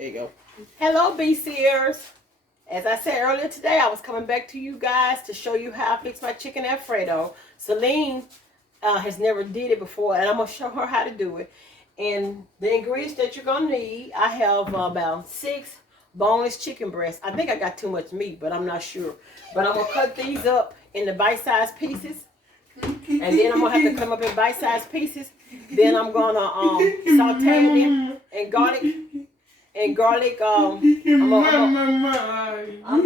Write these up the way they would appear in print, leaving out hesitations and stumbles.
There you go. Hello, BCers. As I said earlier today, I was coming back to you guys to show you how I fix my chicken Alfredo. Celine has never did it before, and I'm going to show her how to do it. And the ingredients that you're going to need, I have about 6 boneless chicken breasts. I think I got too much meat, but I'm not sure. But I'm going to cut these up into bite-sized pieces. And then I'm going to have to cut them up in bite-sized pieces. Then I'm going to saute them in garlic. I'm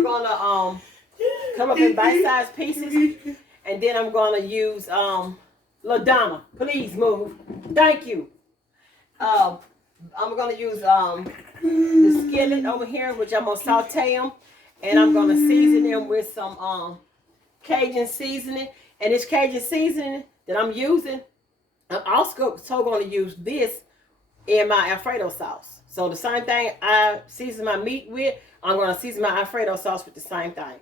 gonna come up in bite-sized pieces, and then I'm gonna use LaDonna. Please move. Thank you. I'm gonna use the skillet over here, which I'm gonna saute them, and I'm gonna season them with some Cajun seasoning. And this Cajun seasoning that I'm using, I'm also gonna use this in my Alfredo sauce. So the same thing I season my meat with, I'm going to season my Alfredo sauce with the same thing.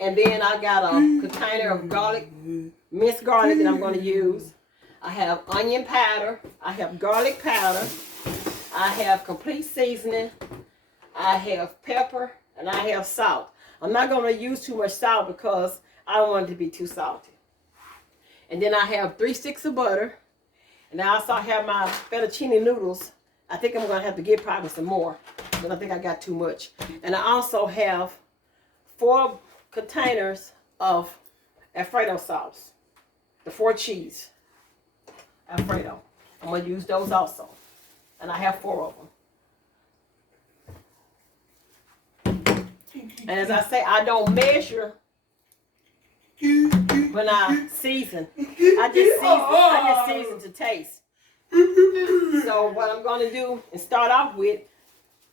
And then I got a container of garlic, minced garlic that I'm going to use. I have onion powder. I have garlic powder. I have complete seasoning. I have pepper, and I have salt. I'm not going to use too much salt because I don't want it to be too salty. And then I have 3 sticks of butter. And I also have my fettuccine noodles. I think I'm going to have to get probably some more, but I think I got too much. And I also have 4 containers of Alfredo sauce, the 4 cheese Alfredo. I'm going to use those also. And I have 4 of them. And as I say, I don't measure when I season. I just season to taste. So what I'm going to do and start off with,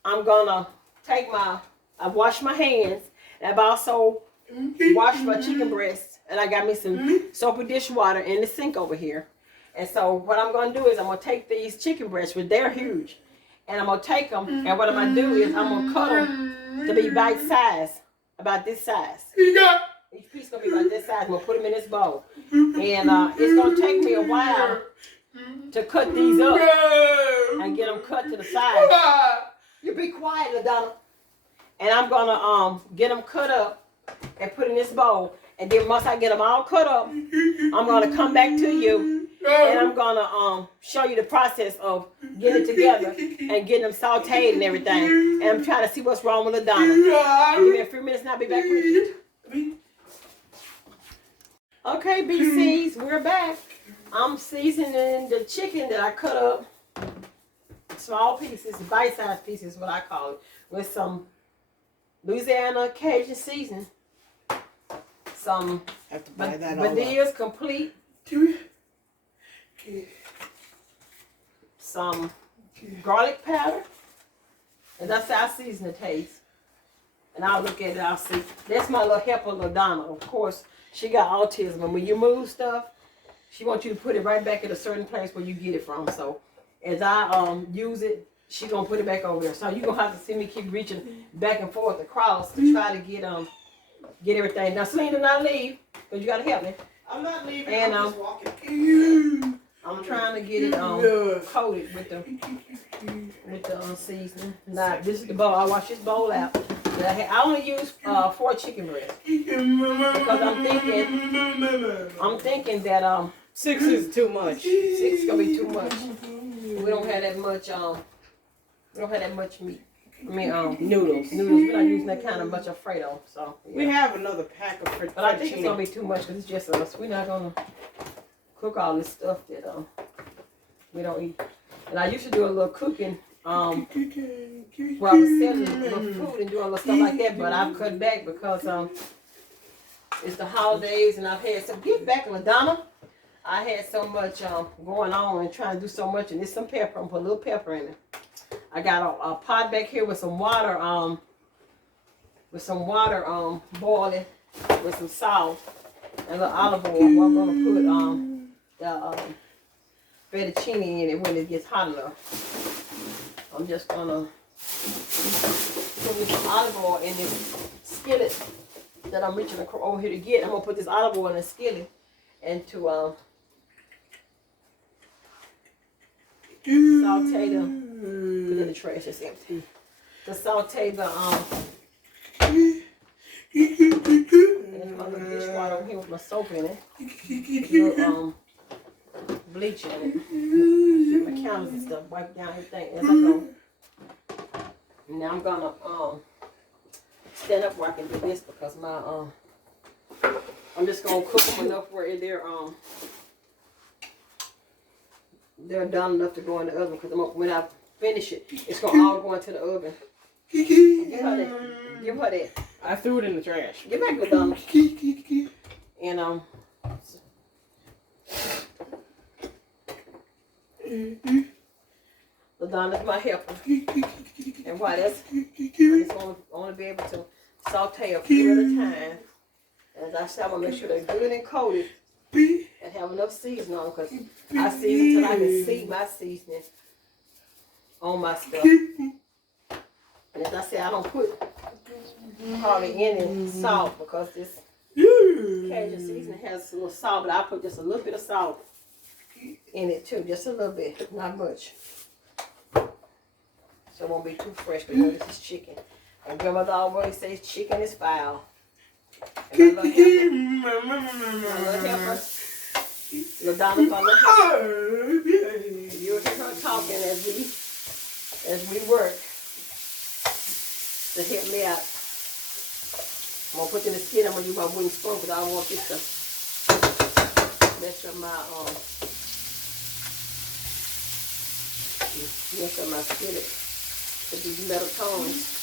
I'm going to take I wash my hands, and I've also washed my chicken breasts, and I got me some soapy dishwater in the sink over here. And so what I'm going to do is I'm going to take these chicken breasts, which they're huge, and I'm going to take them, and what I'm going to do is I'm going to cut them to be bite size, about this size. Each piece is going to be about this size. I'm going to put them in this bowl. And it's going to take me a while to cut these up and get them cut to the side. You be quiet, LaDonna. And I'm gonna get them cut up and put in this bowl. And then once I get them all cut up, I'm gonna come back to you and I'm gonna show you the process of getting it together and getting them sauteed and everything. And I'm trying to see what's wrong with LaDonna. Give me a few minutes and I'll be back with you. Okay, BCs, we're back. I'm seasoning the chicken that I cut up, small pieces, bite-sized pieces, what I call it, with some Louisiana Cajun seasoning, some Badillas Complete, some garlic powder, and that's how I season the taste. And I'll look at it, I'll see. That's my little helper, LaDonna. Of course, she got autism, and when you move stuff, she wants you to put it right back at a certain place where you get it from. So as I use it, she's gonna put it back over there. So you're gonna have to see me keep reaching back and forth across to try to get everything. Now Celine, do not leave, because you gotta help me. I'm not leaving, and, I'm just walking. I'm trying to get it coated with the seasoning. Now this is the bowl. I wash this bowl out. I only use 4 chicken breasts because I'm thinking that 6 is too much. 6 is gonna be too much. We don't have that much meat. I mean noodles. We're not using that kind of much Alfredo. So yeah. We have another pack of fettuccine. But I think it's gonna be too much because it's just us. We're not gonna cook all this stuff that we don't eat. And I used to do a little cooking. Where I was selling little food and doing a little stuff like that, but I've cut back because it's the holidays and I've had some. Get back, LaDonna. I had so much going on and trying to do so much, and there's some pepper. I'm put a little pepper in it. I got a pot back here with some water boiling with some salt and a little olive oil. I'm gonna put the fettuccine in it when it gets hot enough. I'm just gonna put some olive oil in this skillet that I'm reaching over here to get. I'm gonna put this olive oil in the skillet and to saute them. Put it in the trash, it's empty. to saute the and my little dishwater over here with my soap in it. Little, bleach in it. Get my counters and stuff, wipe down everything as I go. Now I'm gonna stand up where I can do this because my I'm just gonna cook them enough where they're done enough to go in the oven because when I finish it, it's gonna all go into the oven. Give her that. Give her that. I threw it in the trash. Get back with them. And LaDonna's my helper. And why that's I just want to be able to saute a few at a time. As I said, I'm gonna make sure they're good and coated and have enough seasoning on them because I season till I can see my seasoning on my stuff. And as I said, I don't put hardly any salt because this Cajun seasoning has a little salt, but I put just a little bit of salt in it too, just a little bit, not much. So it won't be too fresh, but you know this is chicken. And grandmother always says chicken is foul. And my little helper, LaDonna's my little helper. You'll hear her talking as we work to help me out. I'm gonna put in the skin. I'm gonna use my wooden spoon because I don't want this to mess up my skillet with these metal tongs.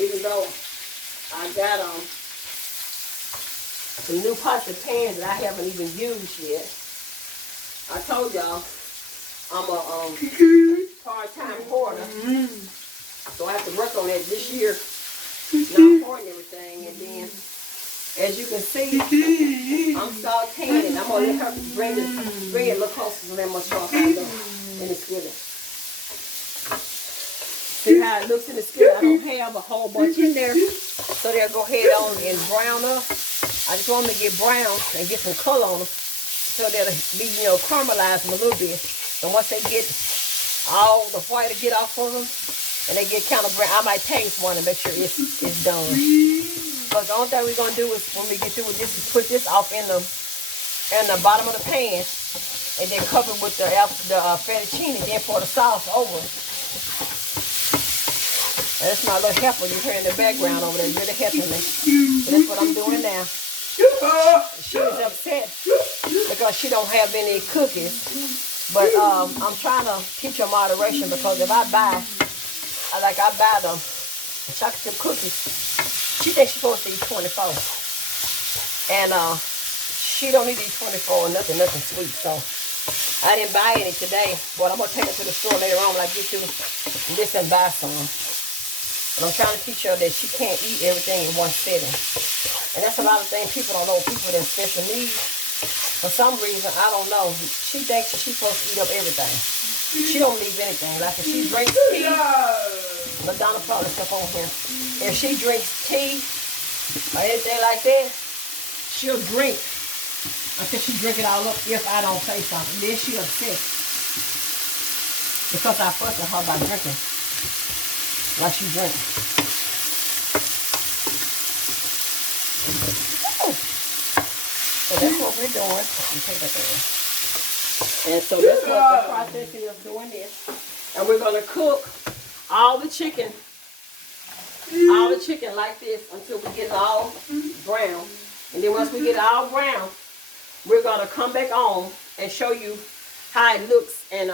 Even though I got some new pots and pans that I haven't even used yet. I told y'all I'm a part-time hoarder, so I have to work on that this year. Not hoarding everything, and then as you can see, I'm sauteing it. I'm gonna let her bring it a little closer so that much sauce I know in the skillet. See how it looks in the skillet? I don't have a whole bunch in there, so they'll go ahead on and brown up. I just want them to get brown and get some color on them, so they'll be, caramelized them a little bit. And once they get all the white to get off of them, and they get kind of brown, I might taste one and make sure it's done. But the only thing we're gonna do is when we get through with this, is put this off in the bottom of the pan, and then cover it with the fettuccine, and then pour the sauce over it. And that's my little helper you hear in the background over there, really helping me. So that's what I'm doing now. She was upset because she don't have any cookies. But I'm trying to teach her moderation because if I buy the chocolate chip cookies, she thinks she's supposed to eat 24. And she don't need to eat 24 or nothing sweet. So I didn't buy any today, but I'm going to take her to the store later on when I get through this and buy some. And I'm trying to teach her that she can't eat everything in one sitting. And that's a lot of things people don't know. People with special needs, for some reason, I don't know, she thinks she's supposed to eat up everything. She don't leave anything. Like if she drinks tea, LaDonna probably stuff on here. If she drinks tea or anything like that, she'll drink until she drink it all up if I don't say something. Then she upset because I fuss at her by drinking like she drinks. So that's what we're doing. Take that there. And so that's what the process is doing this. And we're gonna cook all the chicken like this until we get it all brown. And then once we get it all brown, we're gonna come back on and show you how it looks and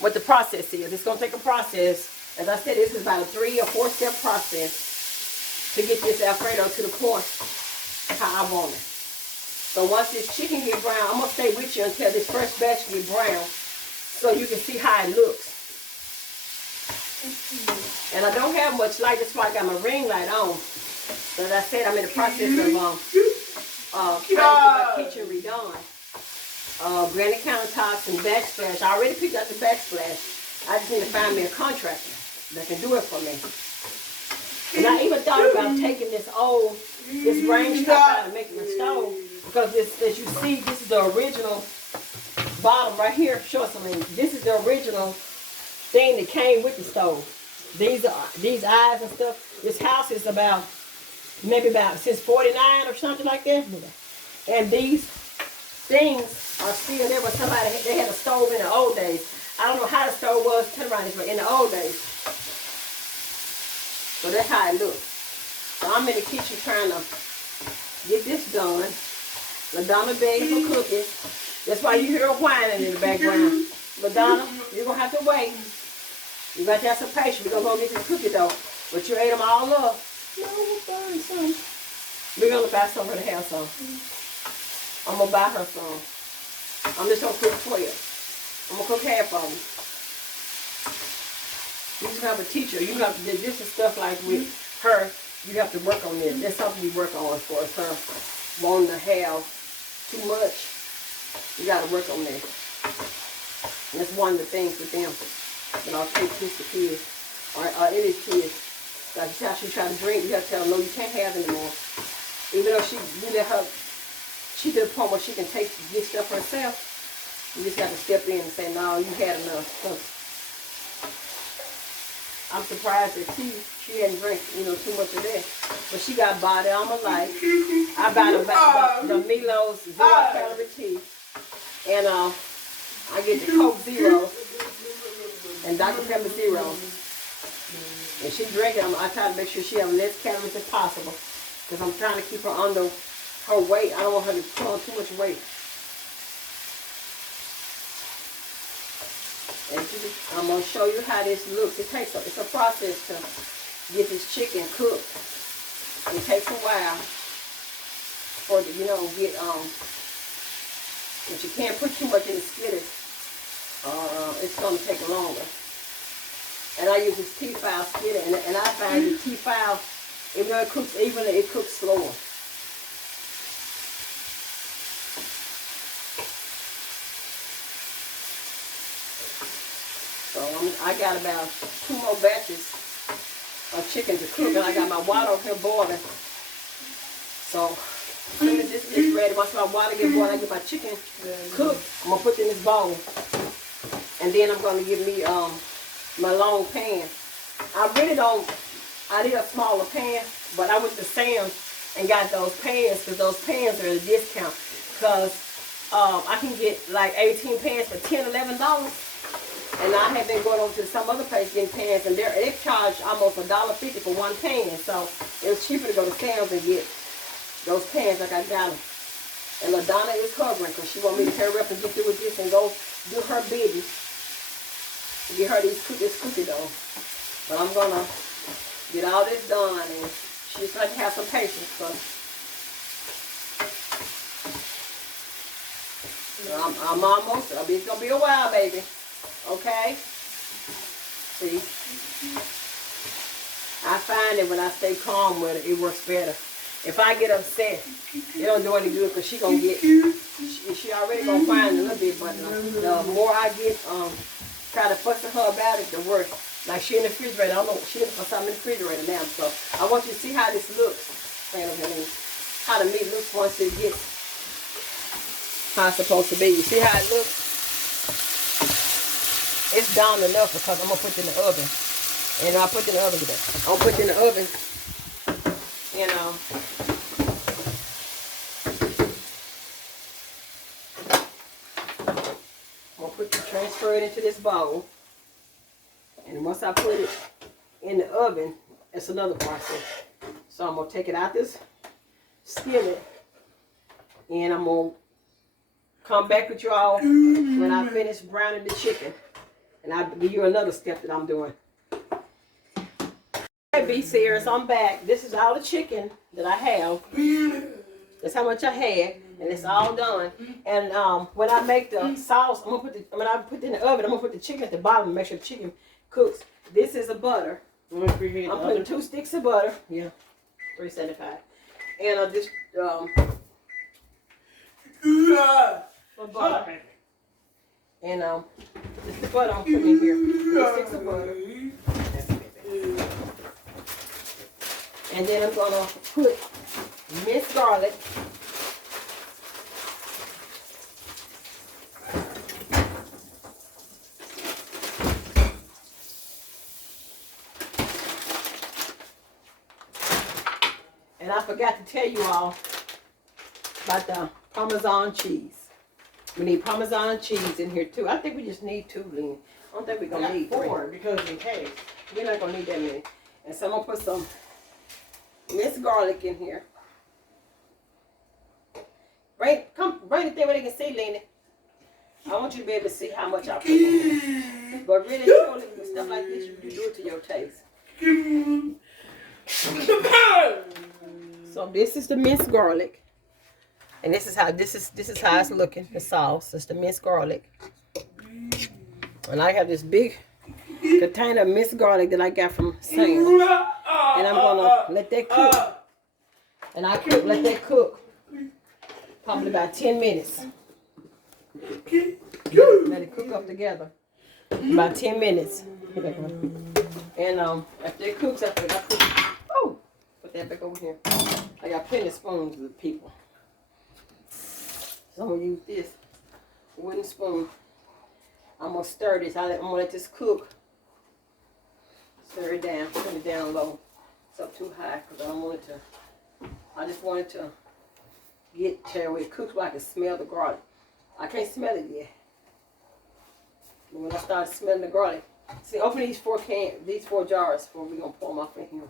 what the process is. It's gonna take a process. As I said, this is about a 3 or 4 step process to get this Alfredo to the point how I want it. So once this chicken get brown, I'm going to stay with you until this first batch get brown so you can see how it looks. And I don't have much light, that's why I got my ring light on. So as I said, I'm in the process of trying to get my kitchen redone. Granite countertops and backsplash. I already picked up the backsplash. I just need to find me a contractor that can do it for me. And I even thought about taking this range stuff out and making a stove. Because this, as you see, this is the original bottom right here, Shortline. This is the original thing that came with the stove. These eyes and stuff. This house is about maybe since 49 or something like that. And these things are still there, but they had a stove in the old days. I don't know how the stove was, turn around this way, in the old days. So that's how it looks. So I'm in the kitchen trying to get this done. LaDonna begging for cookies. That's why you hear her whining in the background. LaDonna, you're going to have to wait. You got to have some patience. We're going to go get this cookie though. But you ate them all up. No, we'll find some. We're going to buy some for the house some. I'm going to buy her some. I'm just going to cook 12. I'm going to cook half of them. You just have a teacher. You have to do this is stuff like with her. You have to work on this. That's something you work on as far as her wanting to have too much. You got to work on that. And that's one of the things with them. But I'll take this to kids. Or it is kids. Like how she try to drink, you have to tell her, no, you can't have it anymore. Even though she to the point where she can get stuff herself. You just got to step in and say, no, you had enough. I'm surprised that she hadn't drank, too much of that. But she got body all my life. I bought the Milo's 0 calorie tea. And I get the Coke Zero and Dr. Pepper Zero. And she drinking them. I try to make sure she have less calories as possible. Because I'm trying to keep her under her weight. I don't want her to put on too much weight. And I'm going to show you how this looks. It's a process to get this chicken cooked. It takes a while for the, get, but you can't put too much in the skillet. It's going to take longer. And I use this T-file skillet, and I find the T-file, even though it cooks slower. So I got about 2 more batches of chicken to cook, and I got my water over here boiling. So as soon as this is ready, once my water gets boiled, I get my chicken cooked. I'm gonna put it in this bowl, and then I'm gonna give me my long pan. I need a smaller pan, but I went to Sam's and got those pans because those pans are at a discount. Because I can get like 18 pans for $10, $11. And I have been going over to some other place getting pans, and they charge almost $1.50 for one pan. So it was cheaper to go to Sam's and get those pans like I got them. And LaDonna is hovering because she want me to hurry up and get through with this and go do her business. Get her this cookie dough. But I'm going to get all this done, and she's going to have some patience. I'm almost, it's going to be a while, baby. Okay? See? I find that when I stay calm with it, it works better. If I get upset, it don't do any good because she already going to find a little bit, but the more I get, try to fuss at her about it, the worse. Like she in the refrigerator, I don't know, she looking for something in the refrigerator now, so I want you to see how this looks. How the meat looks once it gets how it's supposed to be. You see how it looks? It's done enough because I'm going to put it in the oven. And I'll put it in the oven today. I'll put it in the oven. I'm going to transfer it into this bowl. And once I put it in the oven, it's another process. So I'm going to take it out this skillet. And I'm going to come back with you all when I finish browning the chicken. And I'll give you another step that I'm doing. Hey, be serious, I'm back. This is all the chicken that I have. That's how much I had, and it's all done. And when I make the sauce, when I put it in the oven, I'm gonna put the chicken at the bottom and make sure the chicken cooks. This is a butter. I'm putting 2 sticks of butter. Yeah, $3.75. And I just butter. And this is the butter I'm putting in here. 3 sticks of butter. And then I'm gonna put minced garlic. And I forgot to tell you all about the Parmesan cheese. We need Parmesan cheese in here too. I think we just need 2, Lena. I don't think we're going to need 4 because in case. We're not going to need that many. And so I'm going to put some minced garlic in here. Bring it there where they can see, Lena. I want you to be able to see how much I put in here. But really, truly, with stuff like this, you do it to your taste. So this is the minced garlic. And this is how it's looking, the sauce. It's the minced garlic. And I have this big container of minced garlic that I got from Sam. And I'm gonna let that cook. And let that cook probably about 10 minutes. Let it cook up together. About 10 minutes. And after it cooks, I put that back over here. I got plenty of spoons with people. So I'm gonna use this wooden spoon. I'm gonna stir this. I'm gonna let this cook. Stir it down. Turn it down low. It's up too high because I don't want it to. I just want it to get to where it cooks where I can smell the garlic. I can't smell it yet. But when I start smelling the garlic, see, open these 4 jars before we're gonna pour them off in here.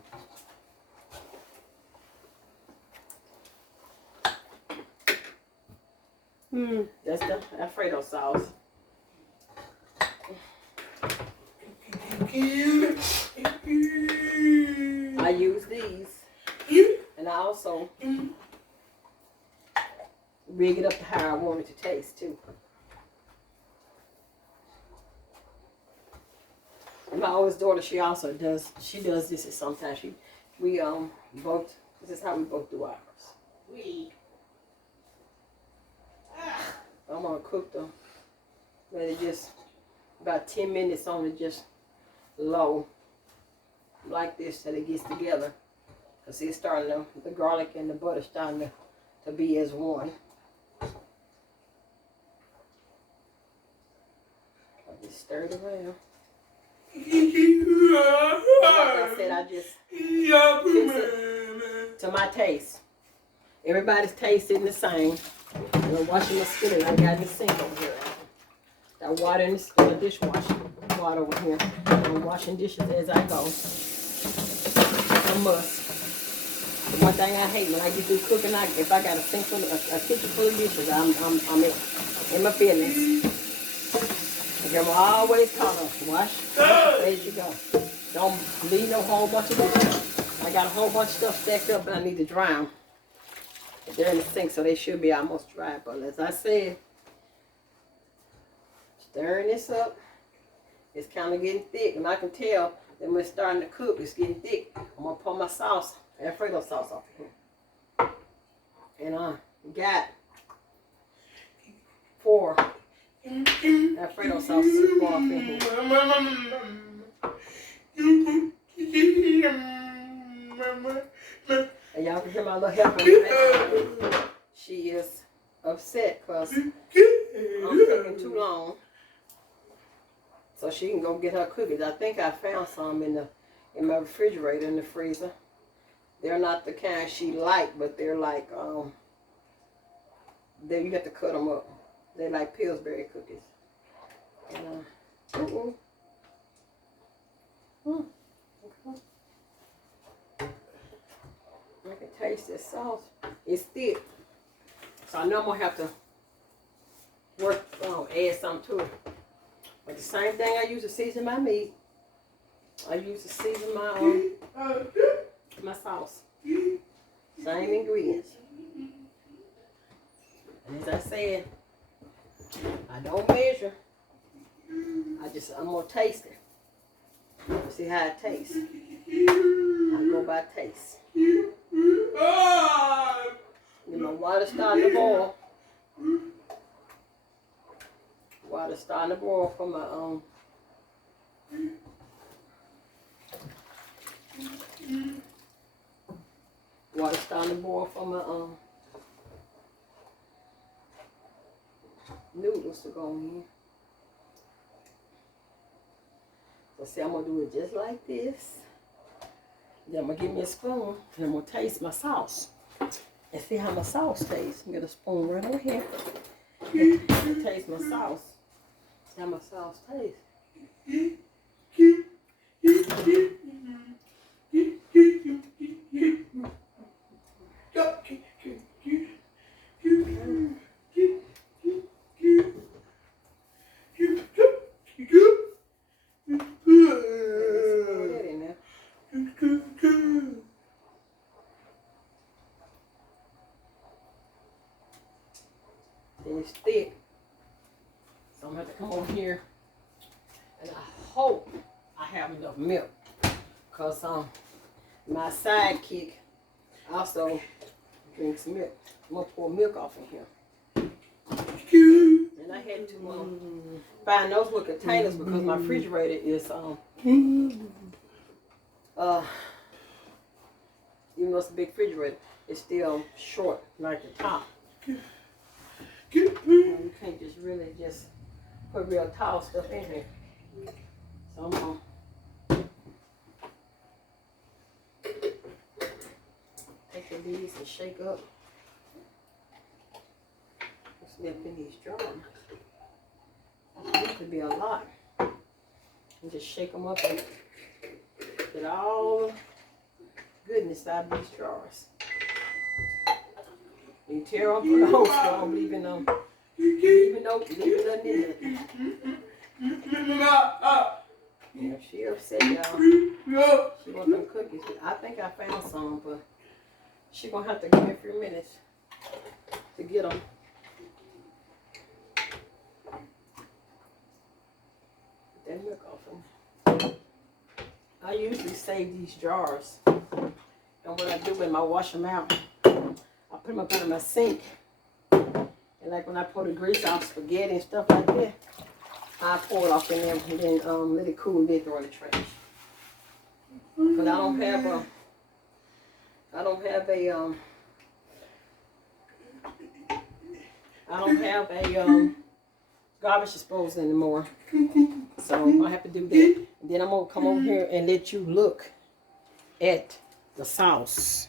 That's the Alfredo sauce. I use these, and I also rig it up to how I want it to taste too. And my oldest daughter, she does this at sometimes. We both. This is how we both do ours. I'm gonna cook them. Let it just about 10 minutes on it, just low, like this, till it gets together. Cause see, it's starting to, the garlic and the butter starting to be as one. I just stir it around. Like I said, I just fix it to my taste. Everybody's taste isn't the same. I'm washing my skillet. I got in the sink over here. Got water in the dishwasher. Water over here. I'm washing dishes as I go. A must. The one thing I hate when I get through cooking, if I got a sink full, a kitchen full of dishes, I'm in my feelings. I'm always caught up. Wash as you go. Don't leave no whole bunch of dishes. I got a whole bunch of stuff stacked up, but I need to dry them. They're in the sink, so they should be almost dry. But as I said, stirring this up, it's kind of getting thick. And I can tell that when it's starting to cook, it's getting thick. I'm going to pour my sauce, Alfredo sauce off of here. And I got 4 Alfredo sauce to pour off in here. And y'all can hear my little helper. She is upset because I'm taking too long. So she can go get her cookies. I think I found some in my refrigerator in the freezer. They're not the kind she liked, but they're like you have to cut them up. They're like Pillsbury cookies. And okay. I can taste this sauce. It's thick. So I know I'm going to have to add something to it. But the same thing I use to season my meat, I use to season my sauce. Same ingredients. And as I said, I don't measure. I'm going to taste it. See how it tastes. I go by taste. Then my water's starting to boil. Water's starting to boil for my water's starting to boil for my noodles to go in here. So see, I'm gonna do it just like this. Then I'm gonna get me a spoon and I'm gonna taste my sauce and see how my sauce tastes. Get a spoon right over here. Taste my sauce. See how my sauce tastes. It's thick, so I'm gonna have to come over here, and I hope I have enough milk, cause my sidekick also drinks milk. I'm gonna pour milk off in here, and I had to find those little containers because my refrigerator is even though it's a big refrigerator, it's still short like the top. You can't just really just put real tall stuff in here. So I'm gonna take the leaves and shake up what's left in these jars. This could be a lot. And just shake them up and get all the goodness out of these jars. You tear up for the whole store, leaving them, leaving nothing in there. Yeah, she upset, y'all. She wants them cookies. I think I found some, but she gonna have to give me a few minutes to get them. Put that milk off them. I usually save these jars, and what I do when I wash them out, I put them up under my sink, and like when I pour the grease off spaghetti and stuff like that, I pour it off in there and then let it cool and then throw it in the trash. But I don't have a garbage disposal anymore, so I have to do that. And then I'm gonna come over here and let you look at the sauce.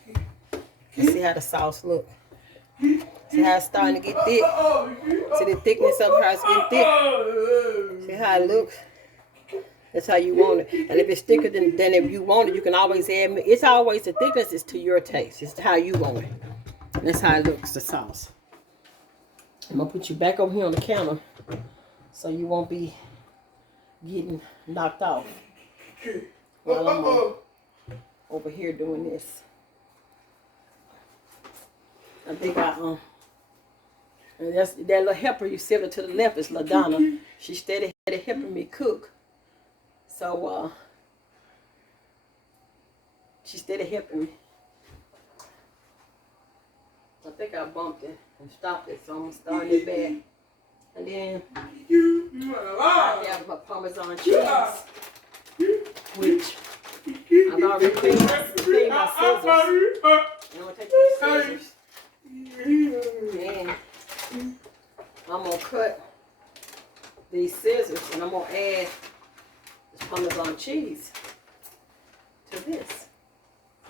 See how the sauce look. See how it's starting to get thick. See the thickness of how it's getting thick. See how it looks. That's how you want it. And if it's thicker than if you want it, you can always add. It's always the thickness is to your taste. It's how you want it. That's how it looks, the sauce. I'm gonna put you back over here on the counter so you won't be getting knocked off while I'm over here doing this. I think and that's that little helper you see to the left is LaDonna. She steady helping me cook. So she steady helping me. I think I bumped it and stopped it, so I'm starting it back. And then I have my Parmesan cheese, which I've already cleaned my scissors. I'm gonna take these scissors. And I'm gonna cut these scissors and I'm gonna add this Parmesan cheese to this.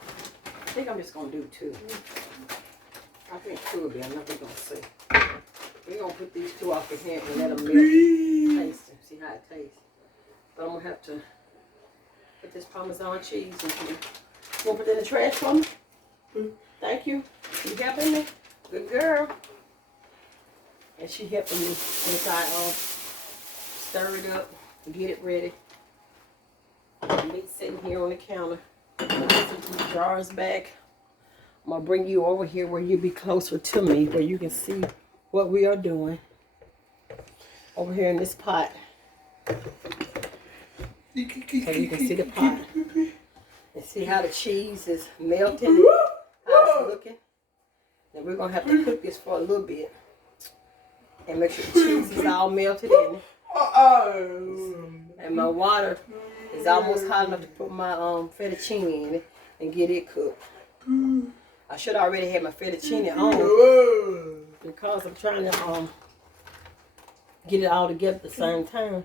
I think I'm just gonna do 2. I think 2 will be enough. We're gonna see. We're gonna put these 2 off in here and let them melt and taste them, see how it tastes. But I'm gonna have to put this Parmesan cheese in here. You wanna put it in the trash for me? Thank you. You helping me? Good girl. And she helping me as I stir it up and get it ready. Meat sitting here on the counter. Put these jars back. I'm gonna bring you over here where you'll be closer to me, where you can see what we are doing. Over here in this pot. So you can see the pot. And see how the cheese is melting. How it's looking. And we're going to have to cook this for a little bit. And make sure the cheese is all melted in it. And my water is almost hot enough to put my fettuccine in it and get it cooked. I should already have my fettuccine on because I'm trying to get it all together at the same time.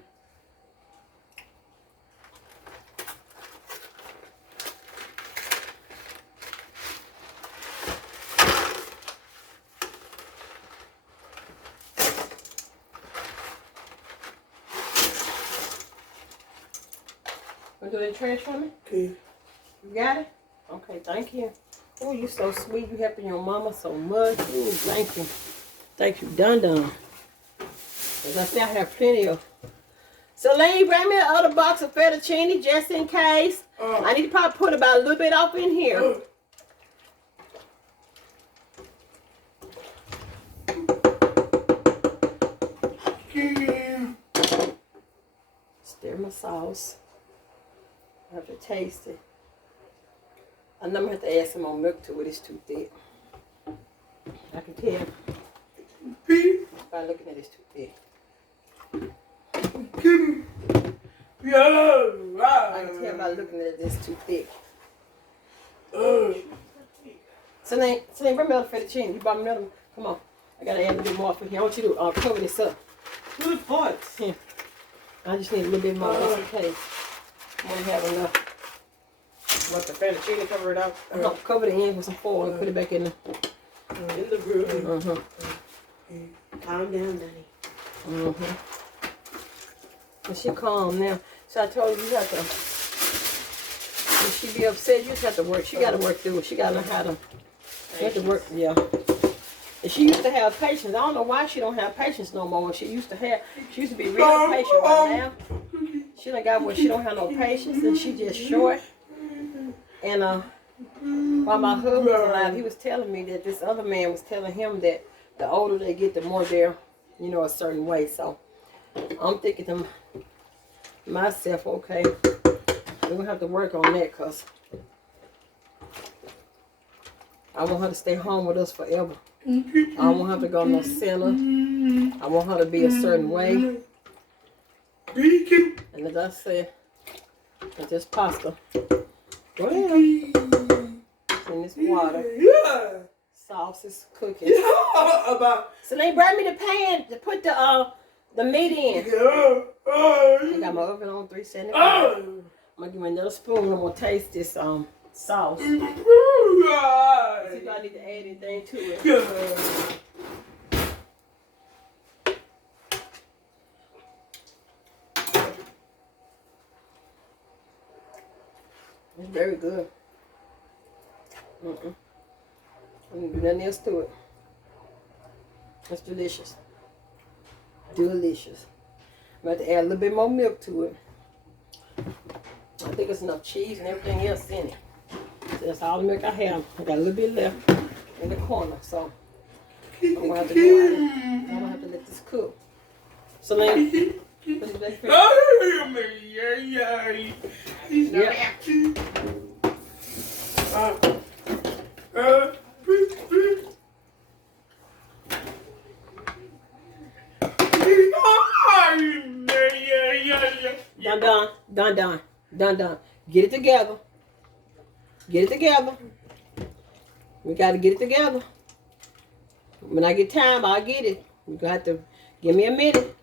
Want to do that trash for me? Okay. You got it? Okay, thank you. Oh, you so sweet. You helping your mama so much. Ooh, thank you. Thank you, Dun. As I say, I have plenty of. Celine, bring me another box of fettuccine just in case. I need to probably put about a little bit off in here. Stir my sauce. I have to taste it. I know I'm going to have to add some more milk to it. It's too thick. I can tell. By looking at it, it's too thick. I can tell by looking at it, it's too thick. Celine, bring me another fettuccine. You brought me another one. Come on. I got to add a bit more for here. I want you to cover this up. Good parts. Here. I just need a little bit more just in case. I won't have enough. What, the fettuccine cover it up? Cover the end with some foil and put it back in the groove. Calm down, Danny. And she calm now. So I told you have to, when she be upset, you just have to work. She got to work through it. She got to know how to, she have to work, yeah. And she used to have patience. I don't know why she don't have patience no more. She used to be real patient, but now she done got where she don't have no patience and she just short. And while my husband was alive, he was telling me that this other man was telling him that the older they get, the more they're, you know, a certain way. So I'm thinking to myself, okay, we're going to have to work on that because I want her to stay home with us forever. I don't want her to go no center. I want her to be a certain way. And as I said, with this pasta, go ahead. In this water. Sauce is cooking. So they brought me the pan to put the meat in. I got my oven on 375. I'm gonna give me another spoon. I'm gonna taste this sauce. See if I need to add anything to it. It's very good. I don't do nothing else to it. It's delicious. Delicious. I'm going to add a little bit more milk to it. I think it's enough cheese and everything else in it. So that's all the milk I have. I got a little bit left in the corner. So I'm going to have to go out and I'm going to have to let this cook. So then, put it back here. Yeah. Done. Get it together. Get it together. We got to get it together. When I get time, I'll get it. You're going to have to give me a minute.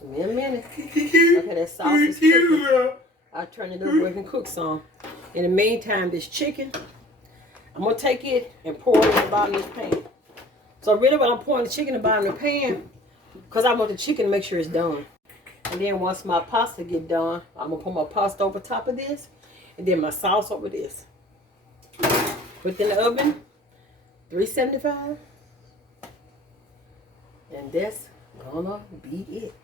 Give me a minute. Okay, that sauce is cooking. I'll turn it over and cook some. In the meantime, this chicken, I'm going to take it and pour it in the bottom of this pan. So really when I'm pouring the chicken in the bottom of the pan, because I want the chicken to make sure it's done. And then once my pasta get done, I'm going to put my pasta over top of this. And then my sauce over this. Put it in the oven, 375. And that's going to be it.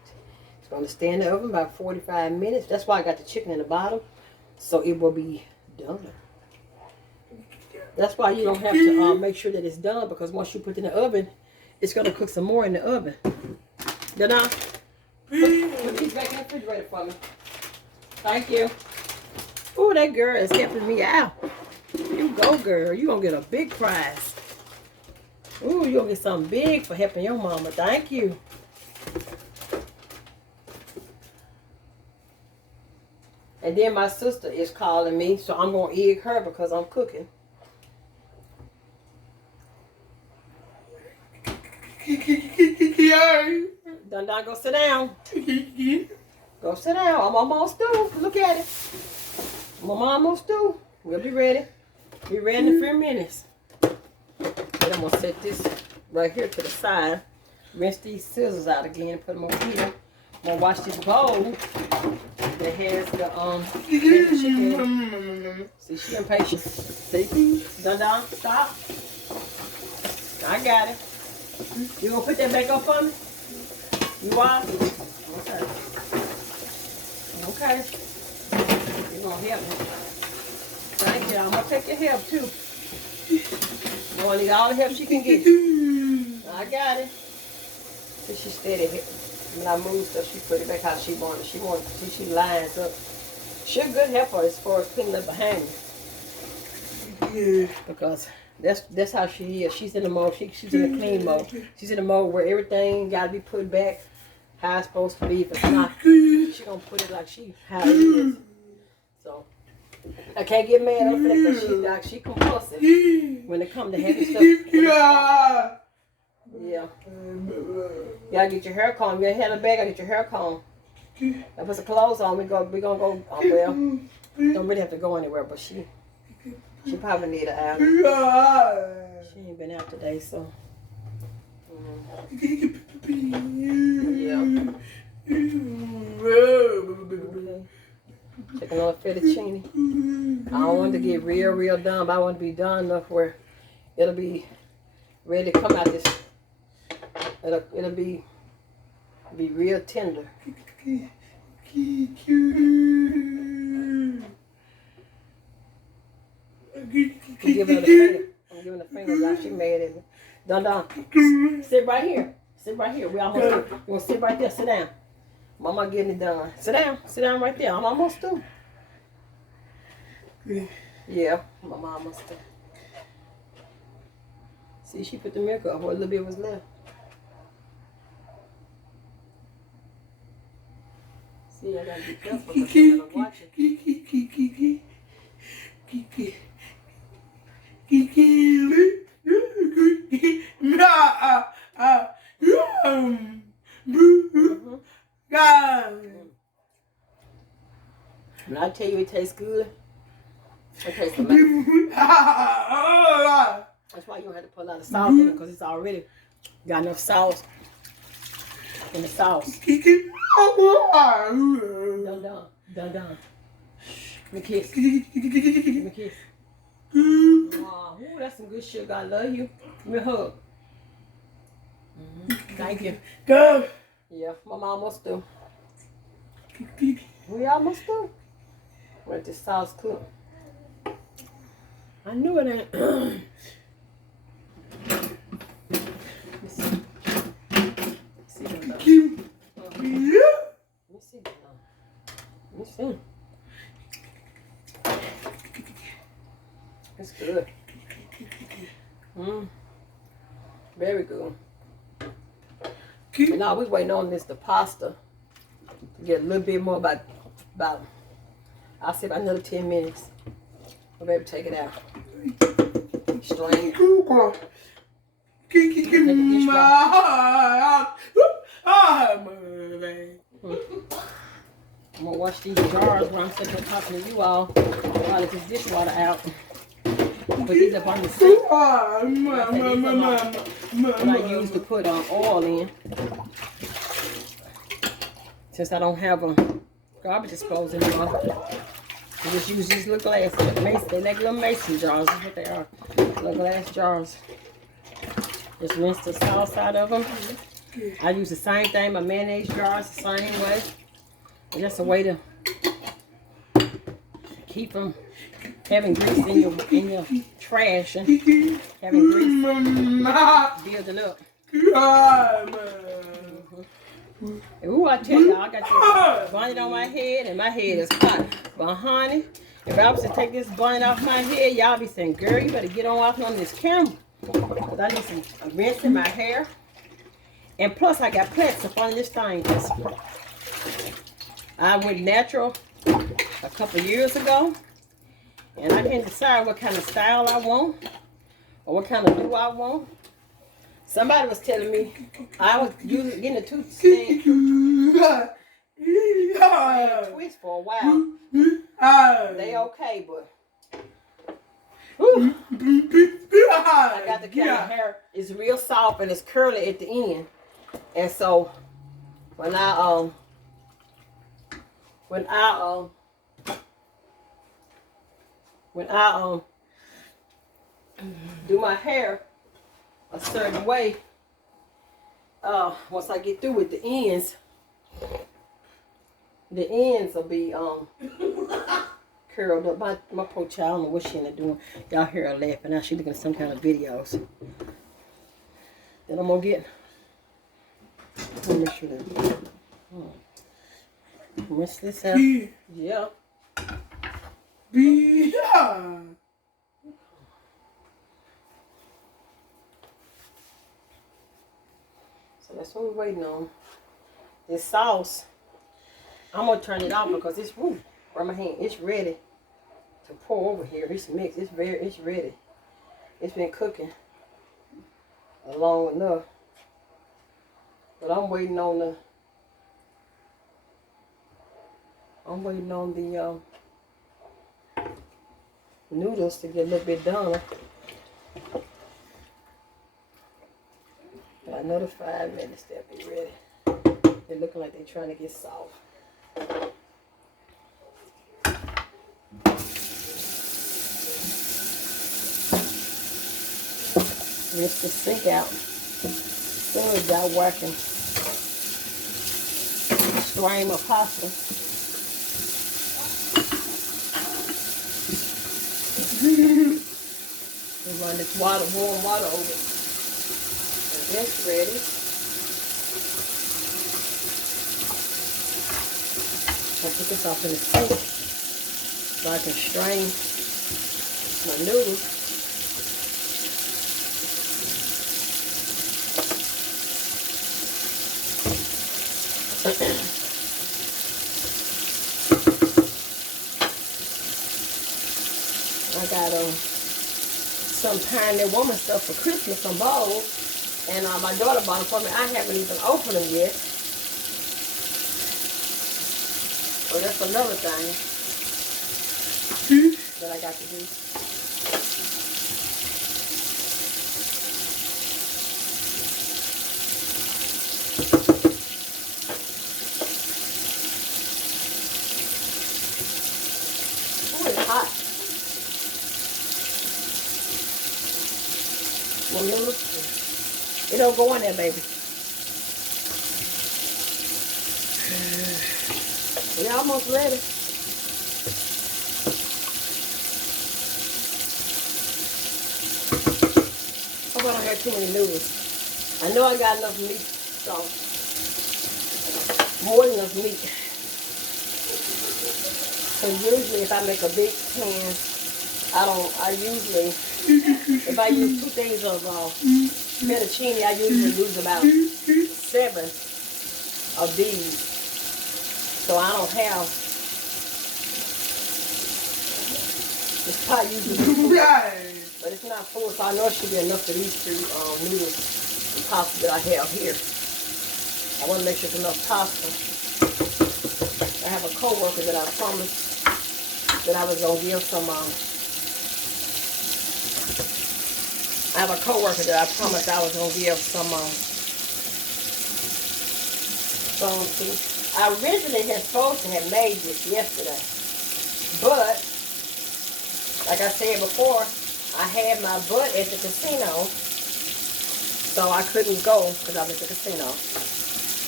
It's going to stay in the oven about 45 minutes. That's why I got the chicken in the bottom. So it will be done. That's why you don't have to make sure that it's done. Because once you put it in the oven, it's going to cook some more in the oven. Then I put these back in the refrigerator for me. Thank you. Oh, that girl is helping me out. You go, girl. You're going to get a big prize. Oh, you're going to get something big for helping your mama. Thank you. And then my sister is calling me, so I'm going to egg her because I'm cooking. Done, go sit down. Go sit down. I'm almost through. Look at it. I'm almost through. We'll be ready. Be ready in a few minutes. Then I'm going to set this right here to the side. rinse these scissors out again and put them over here. I'm gonna wash this bowl that has the chicken. See, she impatient. See? Dun, stop. I got it. You gonna put that back up for me? You are? Okay. Okay. You gonna help me. Thank you. I'm gonna take your help too. You wanna need all the help she can get. I got it. See, she's steady. When I move stuff, she put it back how she wanted. She lines up. She's a good helper as far as cleaning up behind me. Because that's how she is. She's in the mode. She's in the clean mode. She's in the mode where everything got to be put back how it's supposed to be. If it's not, she gonna put it like how it is. So I can't get mad at her because she compulsive when it comes to heavy stuff. Yeah. You gotta get your hair combed. You had a bag, gotta get your hair combed. I put some clothes on. We gonna go. Well, don't really have to go anywhere, but she probably need an hour. She ain't been out today, so. Yeah. Okay. Take another fettuccine. I don't want to get real done, but I want to be done enough where it'll be ready to come out this. It'll be real tender. I'm giving her the finger. I'm giving the finger like she mad at me. Dun. Sit right here. Sit right here. We almost through. You want to sit right there? Sit down. Mama getting it done. Sit down. Sit down right there. I'm almost through. Yeah, Mama almost through. See, she put the milk up. What little bit was left. See, I gotta be careful because I gotta watch it. When I tell you it tastes good, it tastes amazing. That's why you don't have to put a lot of salt in it because it's already got enough sauce in the sauce. Dun. Give me a kiss. Give me a kiss. Wow, ooh, that's some good sugar. I love you. Give me a hug. Thank you. Go. Yeah, Mama almost through. We almost through. Let this sauce cook. I knew it ain't. Let me see. Let me see. It's good. Very good. And now we waiting on the pasta to get a little bit more about I'll say about another 10 minutes. We'll be able to take it out. Strain it. I'm gonna wash these jars while I'm sitting here talking to you all. I'll let this dishwater out. Put these up on the sink. What I use to put oil in. Since I don't have a garbage disposal anymore. I just use these little glass. They like little mason jars. That's what they are. Little glass jars. Just rinse the sauce out of them. I use the same thing. My mayonnaise jars the same way. It's just a way to keep them having grease in your trash and having grease building up. Ooh, I tell y'all, I got this bonnet on my head and my head is hot. But honey, if I was to take this bonnet off my head, y'all be saying, girl, you better get on this camera. Because I need some rinse in my hair. And plus, I got plaits up on this thing. I went natural a couple years ago. And I can't decide what kind of style I want. Or what kind of do I want. Somebody was telling me I was getting a tooth stand twist for a while. They okay, but I got the kind of hair. It's real soft and it's curly at the end. And so when I do my hair a certain way, once I get through with the ends will be curled up. My poor child, I don't know what she ended up doing. Y'all hear her laughing now. She's looking at some kind of videos. Then I'm gonna get, let me make sure that rinse this out. Yeah. Yeah. So that's what we're waiting on. This sauce, I'm gonna turn it off because it's wrong my hand. It's ready to pour over here. It's mixed. It's ready. It's been cooking long enough. But I'm waiting on the noodles to get a little bit done. But another 5 minutes, they'll be ready. They're looking like they're trying to get soft. Rinse the sink out. Soon as y'all working. Strain my pasta. And run this warm water over it. And that's ready. I'll put this off in the sink so I can strain my noodles. I got some Pioneer Woman stuff for Christmas, some bowls, and my daughter bought them for me. I haven't even opened them yet. So that's another thing that I got to do. Oh, it's hot. It don't go in there, baby. We're almost ready. Hope I don't have too many noodles. I know I got enough meat, so more than enough meat. So usually if I make a big pan, if I use 2 things of fettuccine, I usually use about 7 of these. So I don't have, this pot usually full, but it's not full, so I know it should be enough for these 3 noodles and pasta that I have here. I want to make sure it's enough pasta. I have a co-worker that I promised that I was going to give some, I have a co-worker that I promised I was going to give some to. I originally had supposed to have made this yesterday, but like I said before, I had my butt at the casino, so I couldn't go because I was at the casino.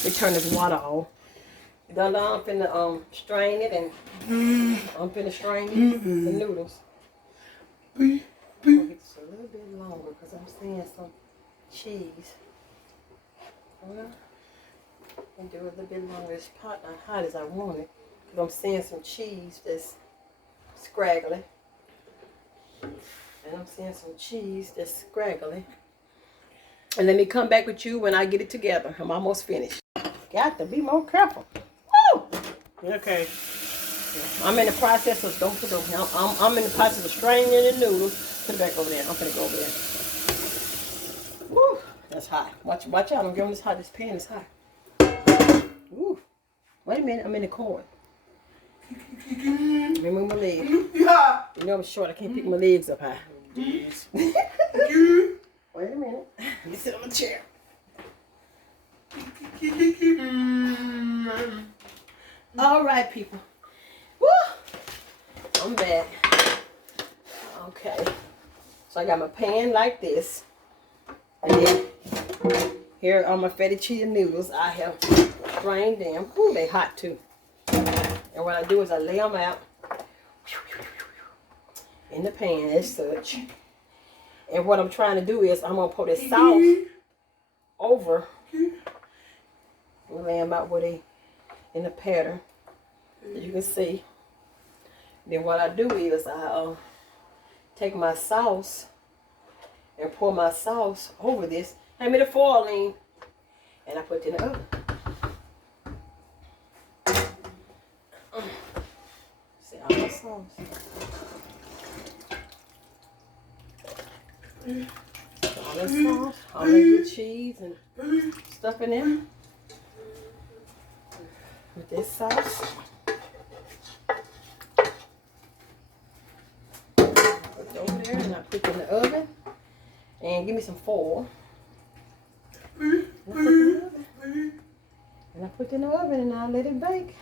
We turn this water on. I'm finna strain it, and I'm finna strain the noodles. I'm gonna get this a little bit longer because I'm seeing some cheese. And do it a little bit longer. This pot not hot as I want it, because I'm seeing some cheese that's scraggly. And I'm seeing some cheese that's scraggly. And let me come back with you when I get it together. I'm almost finished. Got to be more careful. Woo! Okay. I'm in the process of, I'm in the process of straining the noodles. Put it back over there. I'm gonna go over there. Woo! That's hot. Watch out. I'm getting this hot. This pan is hot. Ooh. Wait a minute, I'm in the corn. Remove my legs. You know I'm short, I can't pick my legs up high. Jeez. Wait a minute. Let me sit on my chair. back, people. Woo! I'm back. Okay. So I got my pan like this. And then here are my fettuccine noodles. I have drained them. Ooh, they hot too. And what I do is I lay them out in the pan as such. And what I'm trying to do is I'm going to put this sauce over. Lay them out where they in the pattern. As you can see. Then what I do is I take my sauce and pour my sauce over this. Hand me the foil, Lean. And I put it in the oven. See all my sauce. All that sauce, all that good cheese and stuff in there. With this sauce. Put it over there and I put it in the oven. And give me some foil. And I put it in the oven and I let it bake.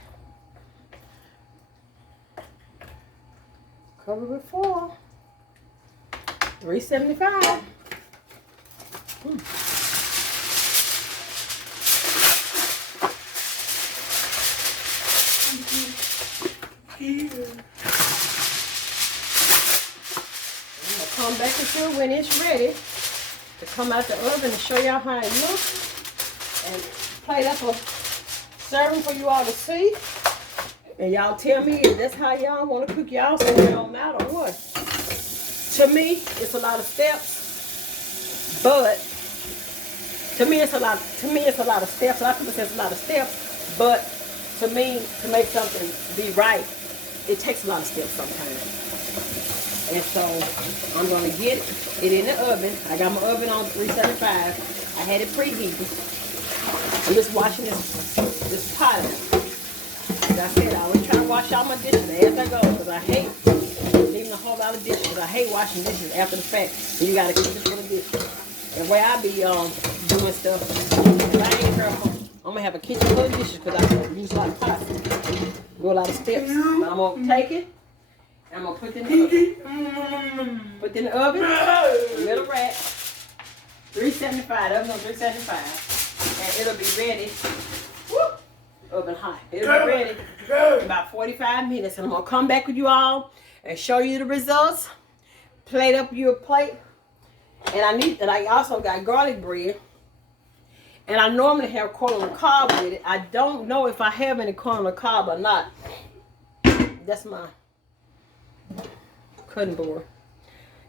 Cover with foil. 375. Come back with you when it's ready to come out the oven and show y'all how it looks and plate up a serving for you all to see. And y'all tell me if that's how y'all want to cook y'all from here on out or what. To me, it's a lot of steps, but to me it's a lot of steps. A lot of people say it's a lot of steps, but to me, to make something be right, it takes a lot of steps sometimes. And so I'm going to get it in the oven. I got my oven on 375. I had it preheated. I'm just washing this pot. As I said, I always try to wash all my dishes as I go because I hate leaving a whole lot of dishes. Because I hate washing dishes after the fact. And you got to keep it full of dishes. And the way I be doing stuff, if I ain't careful, I'm going to have a kitchen full of dishes because I use a lot of pots. Do a lot of steps. But I'm going to take it. I'm going to put it in the oven. Put it in the oven. Little rack. 375. Oven on 375. And it'll be ready. Woo! Oven hot. It'll be ready in about 45 minutes. And I'm going to come back with you all and show you the results. Plate up your plate. And I also got garlic bread. And I normally have corn on the cob with it. I don't know if I have any corn on the cob or not. That's my cutting board.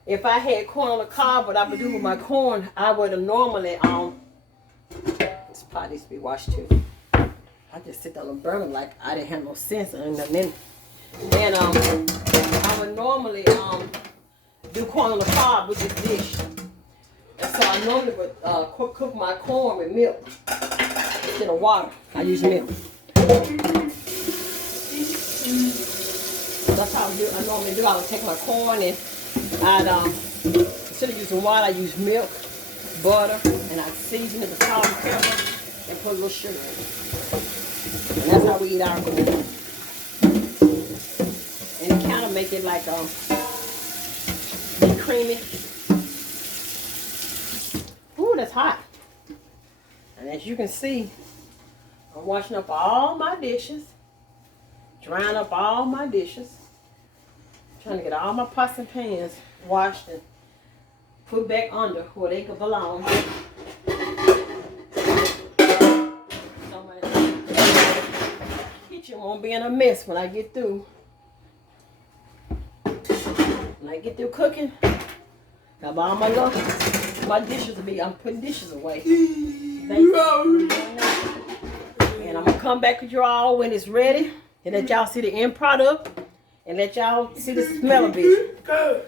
If I had corn on the cob, what I would do with my corn, I would have normally this pot needs to be washed too. I just sit down and burn it like I didn't have no sense in it. And I would normally do corn on the cob with this dish. And so I normally would cook my corn with milk instead of water. I use milk. That's how I normally do. I would take my corn and I'd instead of using water, I use milk, butter, and I'd season it with salt and pepper and put a little sugar in it. And that's how we eat our corn. And it kind of make it like be creamy. Ooh, that's hot. And as you can see, I'm washing up all my dishes, drying up all my dishes. Trying to get all my pots and pans washed and put back under where they could belong. So my kitchen won't be in a mess when I get through. When I get through cooking, got all my my dishes will be, I'm putting dishes away. And I'm gonna come back with you all when it's ready and let y'all see the end product. And let y'all see the smell of it.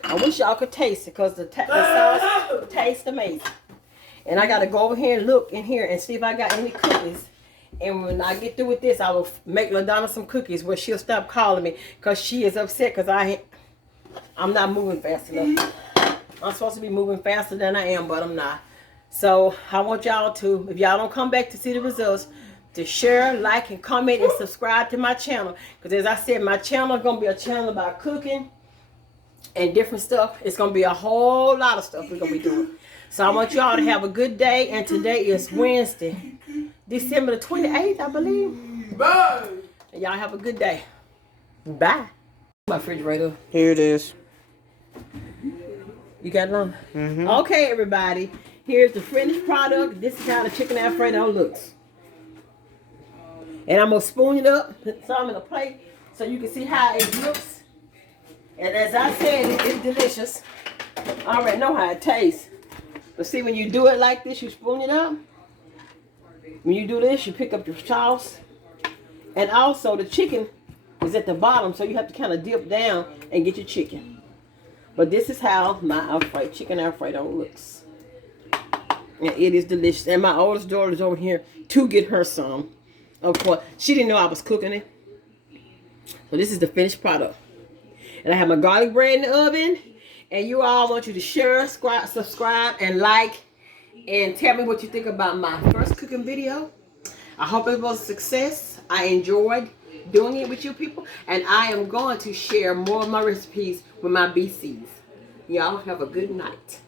I wish y'all could taste it because the sauce tastes amazing. And I got to go over here and look in here and see if I got any cookies. And when I get through with this, I will make LaDonna some cookies where she'll stop calling me because she is upset because I'm not moving fast enough. I'm supposed to be moving faster than I am, but I'm not. So I want y'all to, if y'all don't come back to see the results, to share, like, and comment, and subscribe to my channel. Because as I said, my channel is going to be a channel about cooking and different stuff. It's going to be a whole lot of stuff we're going to be doing. So I want y'all to have a good day. And today is Wednesday, December the 28th, I believe. Bye. And y'all have a good day. Bye. My refrigerator. Here it is. You got it on? Mm-hmm. Okay, everybody. Here's the finished product. This is how the chicken Alfredo looks. And I'm going to spoon it up, put some in a plate so you can see how it looks. And as I said, it's delicious. I already know how it tastes. But see, when you do it like this, you spoon it up. When you do this, you pick up your sauce. And also, the chicken is at the bottom, so you have to kind of dip down and get your chicken. But this is how my chicken Alfredo looks. And it is delicious. And my oldest daughter is over here to get her some. Of course, she didn't know I was cooking it. So this is the finished product. And I have my garlic bread in the oven. And you all, I want you to share, subscribe, and like. And tell me what you think about my first cooking video. I hope it was a success. I enjoyed doing it with you people. And I am going to share more of my recipes with my BCs. Y'all have a good night.